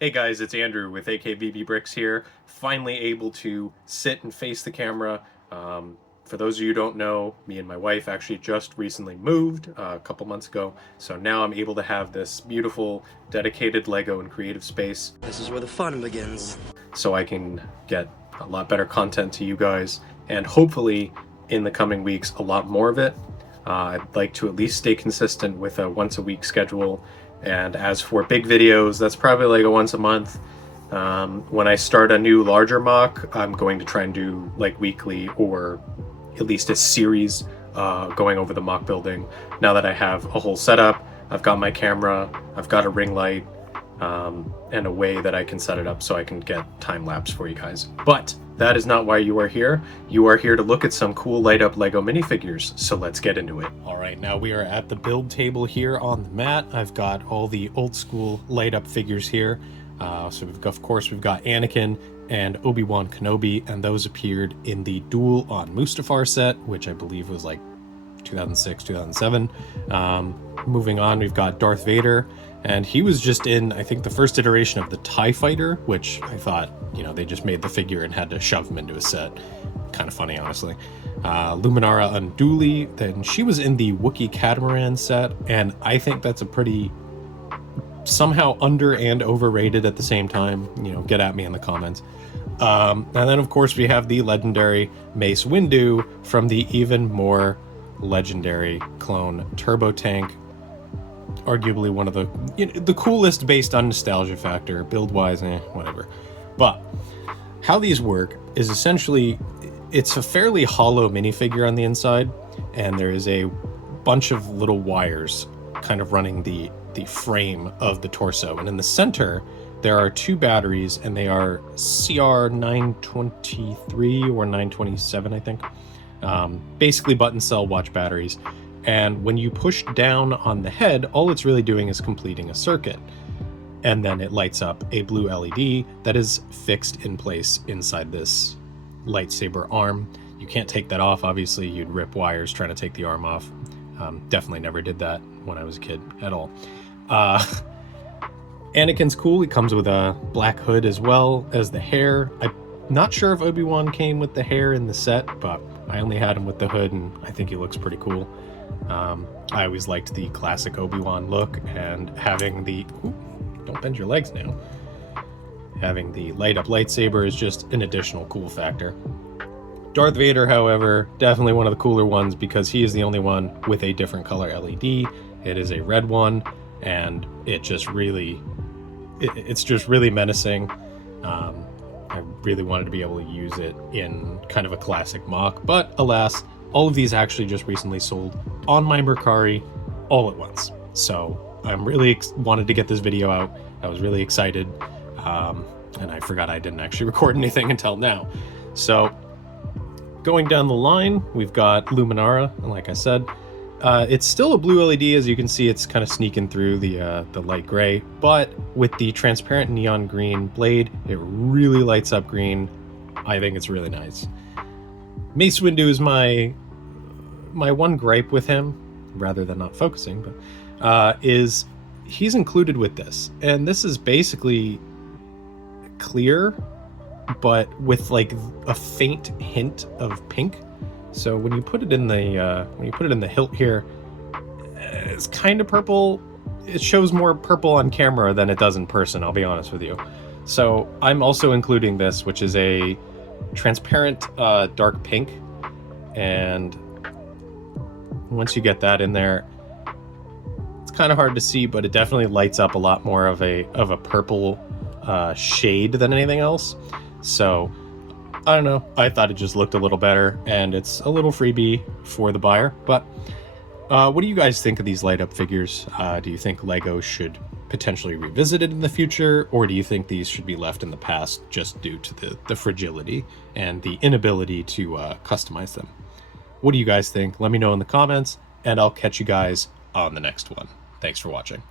Hey guys, it's Andrew with AKVB Bricks here. Finally able to sit and face the camera. For those of you who don't know, me and my wife actually just recently moved a couple months ago. So now I'm able to have this beautiful, dedicated Lego and creative space. This is where the fun begins. So I can get a lot better content to you guys, and hopefully in the coming weeks, a lot more of it. I'd like to at least stay consistent with a once a week schedule. And as for big videos, that's probably like a once a month. When I start a new larger mock, I'm going to try and do like weekly or at least a series going over the mock building. Now that I have a whole setup, I've got my camera, I've got a ring light, and a way that I can set it up so I can get time lapse for you guys. But that is not why you are here. You are here to look at some cool light up Lego minifigures, so let's get into it. All right, now we are at the build table here on the mat. I've got all the old school light up figures here. So of course we've got Anakin and Obi-Wan Kenobi, and those appeared in the Duel on Mustafar set, which I believe was like 2006, 2007. Moving on, we've got Darth Vader, and he was just in, I think, the first iteration of the TIE Fighter, which I thought, you know, they just made the figure and had to shove him into a set. Kind of funny, honestly. Luminara Unduli, then she was in the Wookiee Catamaran set, and I think that's a pretty somehow under and overrated at the same time. You know, get at me in the comments. And then, of course, we have the legendary Mace Windu from the even more legendary clone Turbo Tank. Arguably one of the coolest based on nostalgia factor. Build-wise, whatever. But how these work is essentially, it's a fairly hollow minifigure on the inside, and there is a bunch of little wires kind of running the frame of the torso. And in the center, there are two batteries, and they are CR923 or 927, I think. Basically button cell watch batteries. And when you push down on the head, all it's really doing is completing a circuit. And then it lights up a blue LED that is fixed in place inside this lightsaber arm. You can't take that off. Obviously, you'd rip wires trying to take the arm off. Definitely never did that when I was a kid at all. Anakin's cool. He comes with a black hood as well as the hair. I'm not sure if Obi-Wan came with the hair in the set, but I only had him with the hood, and I think he looks pretty cool. I always liked the classic Obi-Wan look, and having the... Ooh, don't bend your legs now. Having the light-up lightsaber is just an additional cool factor. Darth Vader, however, definitely one of the cooler ones because he is the only one with a different color LED. It is a red one, and it just really... It's just really menacing. I really wanted to be able to use it in kind of a classic mock, but alas, all of these actually just recently sold on my Mercari all at once. So I'm really wanted to get this video out. I was really excited, and I forgot I didn't actually record anything until now. So going down the line, we've got Luminara, and like I said, it's still a blue LED. As you can see, it's kind of sneaking through the light gray, but with the transparent neon green blade, it really lights up green. I think it's really nice. Mace Windu is my one gripe with him, rather than not focusing, but is he's included with this, and this is basically clear, but with like a faint hint of pink. So when you put it in the hilt here, it's kind of purple. It shows more purple on camera than it does in person, I'll be honest with you. So I'm also including this, which is a transparent dark pink, and once you get that in there, it's kind of hard to see, but it definitely lights up a lot more of a purple shade than anything else. So I don't know, I thought it just looked a little better, and it's a little freebie for the buyer. But what do you guys think of these light up figures? Do you think Lego should potentially revisit it in the future, or do you think these should be left in the past just due to the fragility and the inability to customize them? What do you guys think? Let me know in the comments, and I'll catch you guys on the next one. Thanks for watching.